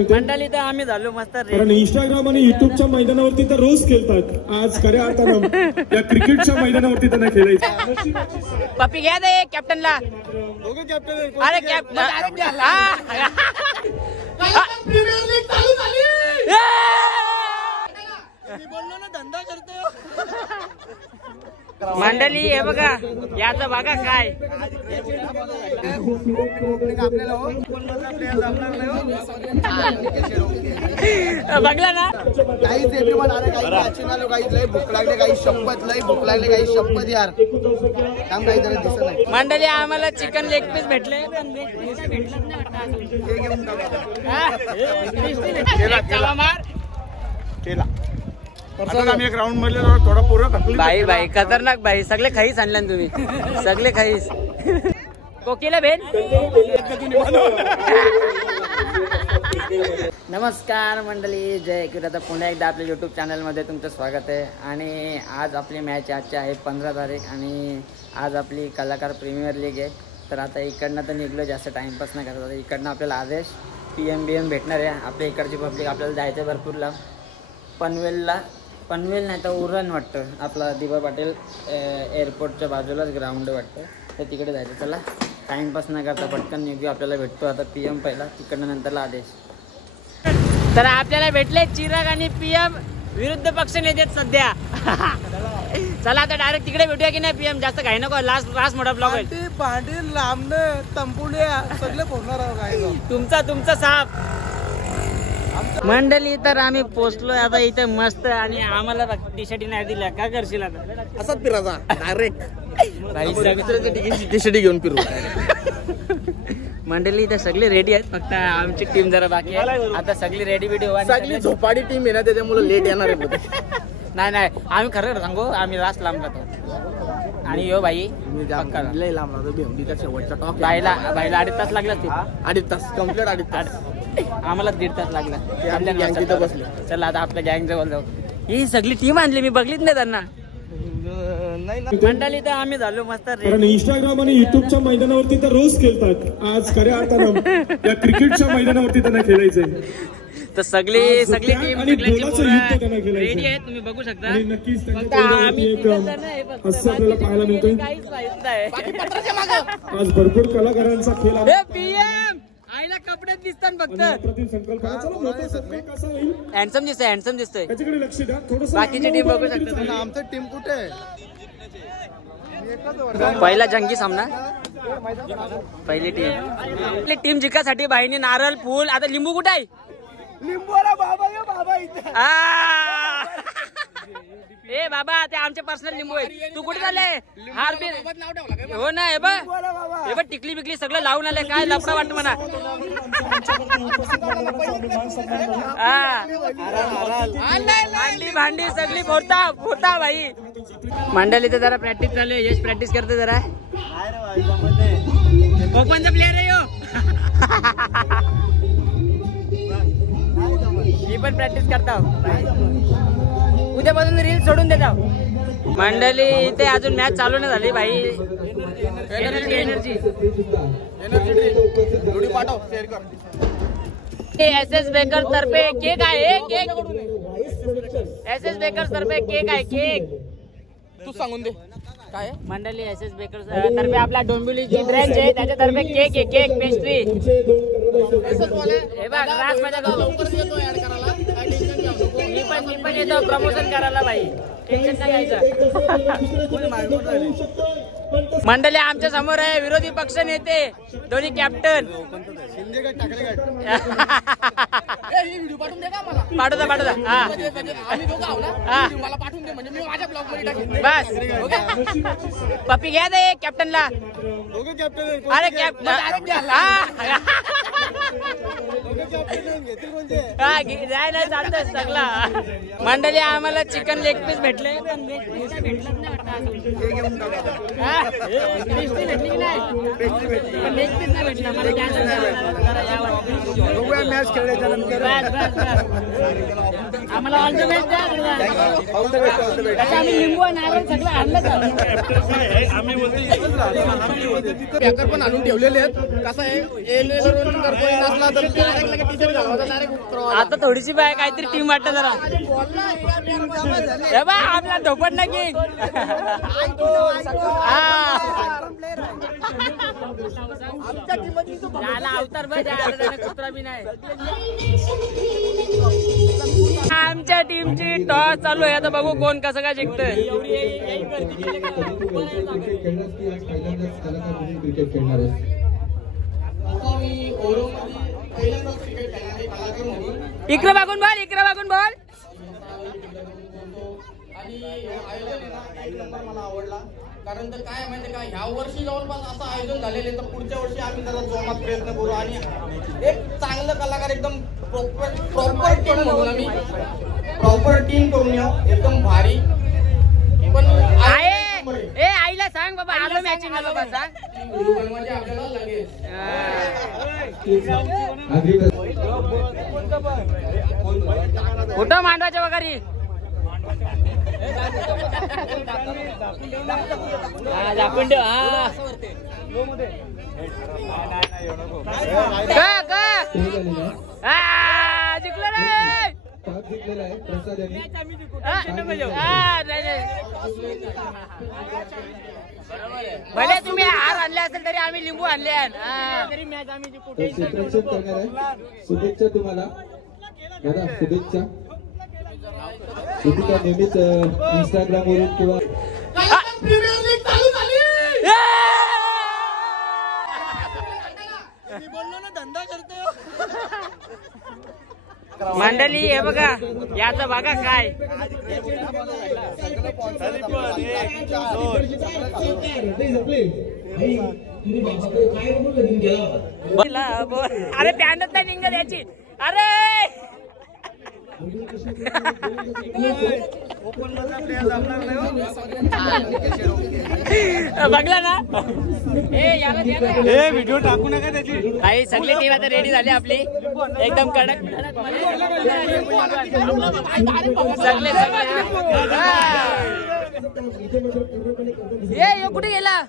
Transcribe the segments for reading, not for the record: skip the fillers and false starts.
मंडळी तर आम्ही झालो मस्त कारण इंस्टाग्राम आणि युट्यूबच्या मैदानावरती तर रोज खेळतात. आज खऱ्या अर्थानं या क्रिकेटच्या मैदानावरती त्यांना खेळायचं. पप्पी घ्या दे कॅप्टनला. अरे कॅप्टन धंदा करतो मंडळी. हे बघा याचं बघा काय बघला ना. भूक लागले काही शपथ लय भूक लागले काही शपथ यार काम काही तरी दिसत नाही. मंडळी आम्हाला चिकन लेग पीस भेटले. एक राऊंड मध्ये थोडा पूर्ण भाई भाई खतरनाक भाई. सगळे खाईच आणला तुम्ही सगळे खाईच. कोकीला भेट. नमस्कार मंडळी, जय एकवीर. आता पुन्हा एकदा आपल्या यूट्यूब चॅनलमध्ये तुमचं स्वागत आहे. आणि आज आपली मॅच आजची आहे 15 तारीख आणि आज आपली कलाकार प्रीमियर लीग आहे. तर आता इकडनं तर निघलो, जास्त टाइमपास नाही करत. इकडनं आपल्याला आदेश PM भेटणार आहे. आपल्या इकडची पब्लिक आपल्याला जायचं आहे भरपूर लांब. पनवेल नाही तर उरण वाटतं, आपला दिबा पाटील एअरपोर्टच्या बाजूलाच ग्राउंड वाटतं, तर तिकडे जायचं. चला टाइमपास नाही करता पटकन निघू. आपल्याला भेटतो आता PM पहिला, तिकडनं नंतरला आदेश. तर आपल्याला भेटले चिराग आणि PM विरुद्ध पक्ष नेते सध्या. चला आता डायरेक्ट तिकडे भेटूया की नाही PM. जास्त काही नको, लास्ट मोठा ब्लॉग आहे. भांडी लांबणं तंपुल्या सगळे फोडणार. तुमचा साप. मंडळी तर आम्ही पोचलोय आता इथे मस्त. आणि आम्हाला टी शर्ट नाही दिल्या, काय करशील आता? असाच फिरायचा डायरेक्ट टी शर्ट घेऊन फिरू. मंडळी इथे सगळे रेडी आहेत, फक्त आमची टीम जरा बाकी आहे. आता सगळी रेडी व्हिडिओ. सगळी झोपाडी टीम आहे ना, त्याच्यामुळे लेट येणार आहे. नाही आम्ही खरं सांगू, आम्ही रास लांब राहतो. आणि यो भाई लय लांब राहतो भेंडीचा शेवटचा टॉक. बाईला 2.5 तास लागला. 2.5 तास कम्प्लीट. 2.5 तास आम्हाला 1.5 तास लागला. तिथं बसले. चला आता आपल्या गँग जवळ जाऊ. ही सगळी टीम आणली, मी बघलीच नाही त्यांना. मंडळी तर आम्ही झालो मस्त. कारण इंस्टाग्राम आणि युट्यूबच्या मैदानावरती तर रोज खेळतात. आज खऱ्या अर्थानं या क्रिकेटच्या मैदानावरती त्यांना खेळायचंय. तर सगळी टीम रेडी आहे, तुम्ही बघू शकता. नक्कीच आपल्याला पाहायला मिळतोय. आज भरपूर कलाकारांचा खेळ आहे. PM आईला कपड्यात दिसतात फक्त. हँडसम दिसतोय. त्याच्याकडे लक्ष द्या थोडंसं. बाकीची टीम बघू शकता. आमचं टीम कुठे आहे? पहिला जंगी सामना, पहिली टीम जिंकासाठी बाईने नारळ फूल. आता लिंबू कुठे आहे? लिंबूला बाबा इथे. ए बाबा ते आमचे पर्सनल लिंबू आहे. तू कुठे चालले? हो ना. हे बघ टिकली बिकली सगळं लावून आले. काय लफडा वाटत म्हणा. भांडी सगळी फोडता भाई. मंडळी तर जरा प्रॅक्टिस चालू आहे. यश प्रॅक्टिस करते जरा. कोकणचा प्लेअर आहे हो. मी पण प्रॅक्टिस करता. उद्यापासून रील सोडून देता. मंडळी इथे अजून मॅच चालू नाही झाली भाई. एनर्जी पाठव शेअर कर. SS बेकर तर्फे केक आहे. केक SS बेकर तर्फे केक आहे. केक तू सांगून दे काय मंडळी. SS बेकर तर्फे आपला डोंबिवलीची ब्रँच आहे, त्याच्यातर्फे केक आहे. Cake pastry. हे बघ रास माझ्या मी पण येतो प्रमोशन करायला भाई. टेन्शन नाही घ्यायचं. मंडळी आमच्या समोर आहे विरोधी पक्ष नेते दोन्ही कॅप्टन. पाठवता. बस पप्पी घ्या दे कॅप्टनला. अरे कॅप्टन नाही चालतंय सगळा. मंडळी आम्हाला चिकन लेग पीस भेटले. भेटली की नाही? लेग पीस नाही भेटला मला. मॅच खेळायच्या नंतर आम्हाला ऑल द बेस्ट द्या. आम्ही लिंबू नारळ सगळं आणलं. पॅकर पण आणून ठेवलेले आहेत. कसं आहे नसला तर आता थोडीशी बाय काहीतरी टीम वाटत जरा आपला धोपट ना की अवतार कुत्रा बी नाही. आमच्या टीमची टॉस चालू आहे. आता बघू कोण कसं काय जिंकतंय. इकडे बघून बॉल, इकडे बघून बॉल. मला आवडला कारण तर काय माहिती का ह्या वर्षी जवळपास असं आयोजन झालेलं आहे तर पुढच्या वर्षी आम्ही त्याला जोमात प्रयत्न करू आणि एक चांगलं कलाकार एकदम प्रॉपर टीम म्हणून आम्ही प्रॉपर टीम करून येऊ एकदम भारी. पण ए आईला सांग बाबा आलो मॅचिंग आलो बाबा सांग म्हणजे आपल्याला लगेच फोटो मांडवाच्या वगैरे आपण जिंकलं रे. भले तुम्ही हार आणले असेल तरी आम्ही लिंबू आणले. शुभेच्छा तुम्हाला दादा, शुभेच्छा. शुभेच्छा नेहमीच इंस्टाग्राम वरून किंवा मंडळी हे बघा याचं बघा काय अरे पॅन्टच नाही निघत याची. अरे बघला ना व्हिडिओ टाकू नका त्याची. काही सगळी टीम आता रेडी झाली आपली एकदम कडक सगळे ये कुठे गेला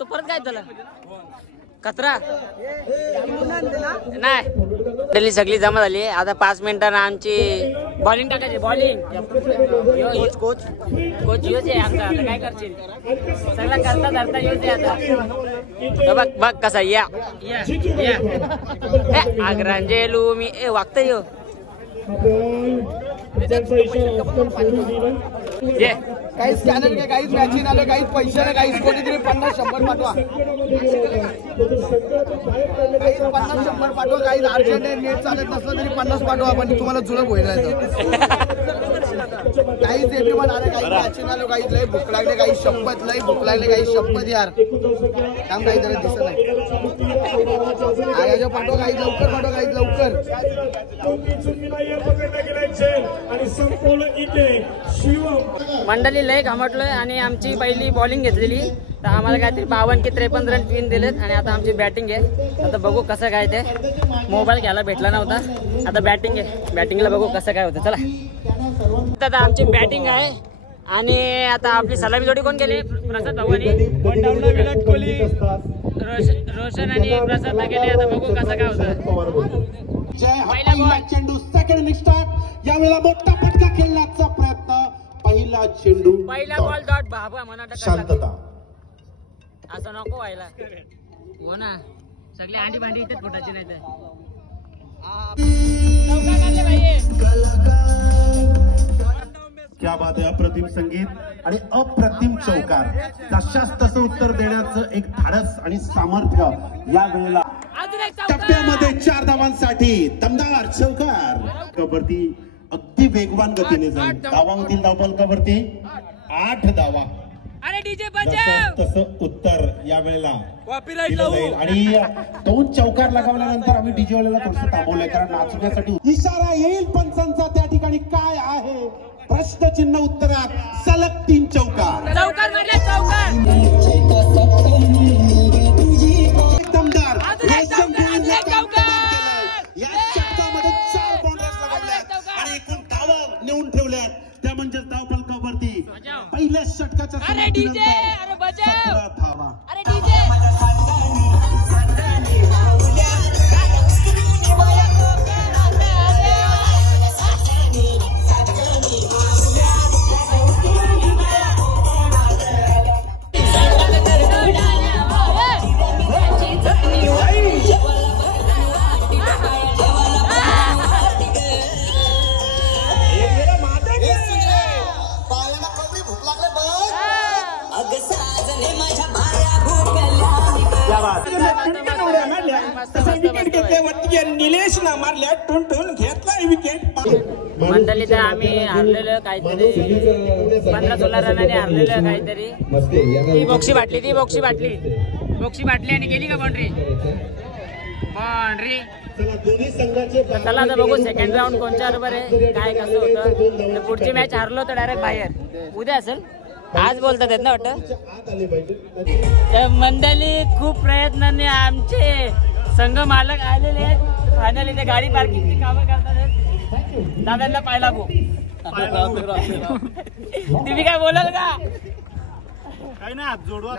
तो परत काय झाला कचरा नाही. सगळी जमा झाली. आता 5 मिनिटांना आमची बॉलिंग टाकायची. बॉलिंग कोच योच आहे आमचा. आता काय करशील सगळं करता धरता योच आहे आता. बघ बघ कसा या आग्रांजेलू मी वागता यो काही स्कॅनर घे, काहीच मॅचिंग आलं, काहीच पैसे नाही, काहीच कोणीतरी 50-100 पाठवा, काही 50-100 पाठवा, काही अर्जंट नेट चालत नसलं तरी 50 पाठवा. पण तुम्हाला जुळप होईल काहीच एटीएम आलं, काही मॅचिंग आलं, काहीच लय भूक लागले, काही शपथ लय भूक लागले, काही शपथ यार काम काहीतरी दिसत नाही. आयाच्या पाठवा, काही लवकर पाठवा, काही लवकर. मंडळी लय घामटलोय आणि आमची पहिली बॉलिंग घेतलेली तर आम्हाला काहीतरी 52 की 53 रन पिन दिलेत आणि आता आमची बॅटिंग आहे. आता बघू कसं काय ते. मोबाईल घ्यायला भेटला नव्हता, आता बॅटिंग आहे. बॅटिंगला बघू कसं काय होतं. चला आता आमची बॅटिंग आहे आणि आता आपली सलामी जोडी कोण गेली? प्रसाद भगवानी, विराट कोहली, रोशन आणि प्रसाद गेले. आता बघू कसं काय होतं. पहिला चेंडू सेकंड स्टार्ट. यावेळेला मोठा फटका खेळण्याचा प्रयत्न. पहिला चेंडू, पहिला बॉल डॉट. बाबा मना शांतता. असं नको व्हायला. हो ना, सगळी अंडी भांडी इथेच फुटायची नाही तर. क्या बात आहे. अप्रतिम संगीत आणि अप्रतिम चौकार. तशाच तसं उत्तर देण्याचं एक धाडस आणि सामर्थ्य या वेळेला. टप्प्यामध्ये 4 धावांसाठी दमदार चौकार. कबड्डी अगदी वेगवान गतीने जाईल. धावा होतील धावफलकावरती 8 धावा. अरे डीजे बजाव. तसं उत्तर या वेळेला आणि 2 चौकार लगावल्यानंतर आम्ही डीजे वाल्याला थोडंसं थांबवलंय कारण नाचण्यासाठी इशारा येईल पंचांचा. त्या ठिकाणी काय आहे प्रश्नचिन्ह उत्तरात सलग 3 चौकार. चौकार म्हणजे चौकार. दमदार या चौकामध्ये 4 बाउंड्रीज लगावल्या आणि म्हणजे धावफलकावरती पहिल्या षटकाच्या सुरुवातीनंतर 17 धावा. निलेश ना मारल्या टून घेतला विकेट. मंडळी तर आम्ही हरलेलो काहीतरी 15-16 रनाने हरलेलो काहीतरी. ती बॉक्सी बाटली आणि गेली का बाउंड्री. चला आता बघू सेकंड राऊंड कोणच्या बरोबर आहे काय कसं होतं. पुढची मॅच हरलो तर डायरेक्ट बाहेर. उद्या असेल आज बोलतात आहेत ना वाटतं. मंडळी खूप प्रयत्नाने आमचे संघ मालक आलेले आहेत. फायनली ते गाडी पार्किंगची कामं करतात आहेत. दादांना पाहिला गो. तुम्ही काय बोलाल का. काही नाही हात जोडवा.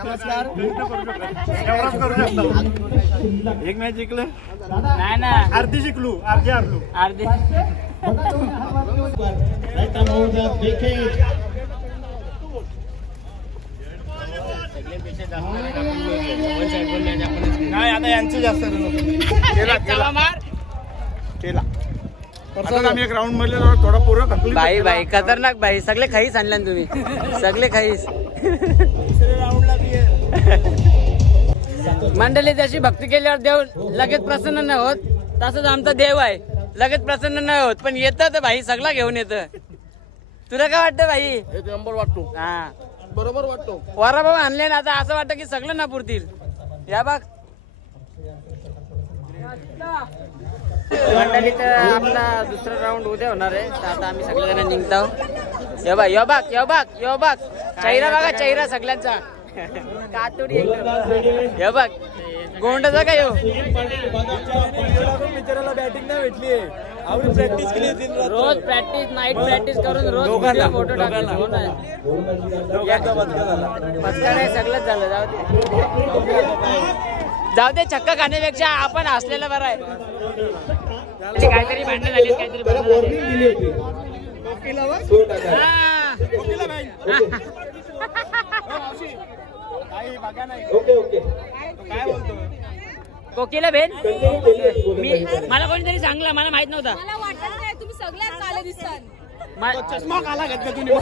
एक मॅच जिंकलं नाही ना अर्धी जिंकलो अर्धी हरलो. अर्धे नाही आता यांचं जास्त केला. आम्ही एक राऊंड मध्ये थोडा पूर्ण थकली. भाई खतरनाक भाई. सगळे खाईस आणल्या तुम्ही. सगळे खाईस. मंडळी जशी भक्ती केल्यावर देव लगेच प्रसन्न नाही होत तसंच आमचा देव आहे. लगेच प्रसन्न नाही होत पण येतं तर भाई सगळा घेऊन येतं. तुला काय वाटतं भाई. एक नंबर वाटतो. हा बरोबर वाटतो. वारा बाबा आणले ना आता असं वाटतं की सगळं ना पुरतील. या बघ मंडळी तर आपला दुसरा राऊंड उद्या होणार आहे. तर आता आम्ही सगळेजण निघतो. यो बघ चेहरा बघा चेहरा सगळ्यांचा कातुडी हे बघ गोंडाचा काय हो. बॅटिंग नाही भेटली. प्रॅक्टिस केली रोज प्रॅक्टिस नाईट प्रॅक्टिस करून रोज फोटो टाकला. हो ना सगळंच झालं. जाऊ दे छक्का खाण्यापेक्षा आपण हसलेलं बरं आहे. काहीतरी भांडण झाली काहीतरी कोकिला बेन. मला कोणीतरी सांगला मला माहित नव्हता. मला वाटत नाही तुम्ही सगळ्यात काले दिसतात. चष्मा काला घेतला तुम्ही.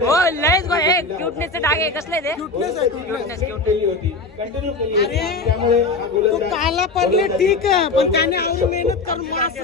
हो लयच गो. हे क्यूटनेसचे डाग आहे कसले ते. तू काला पडले ठीक आहे पण त्याने आवडी मेहनत करून मास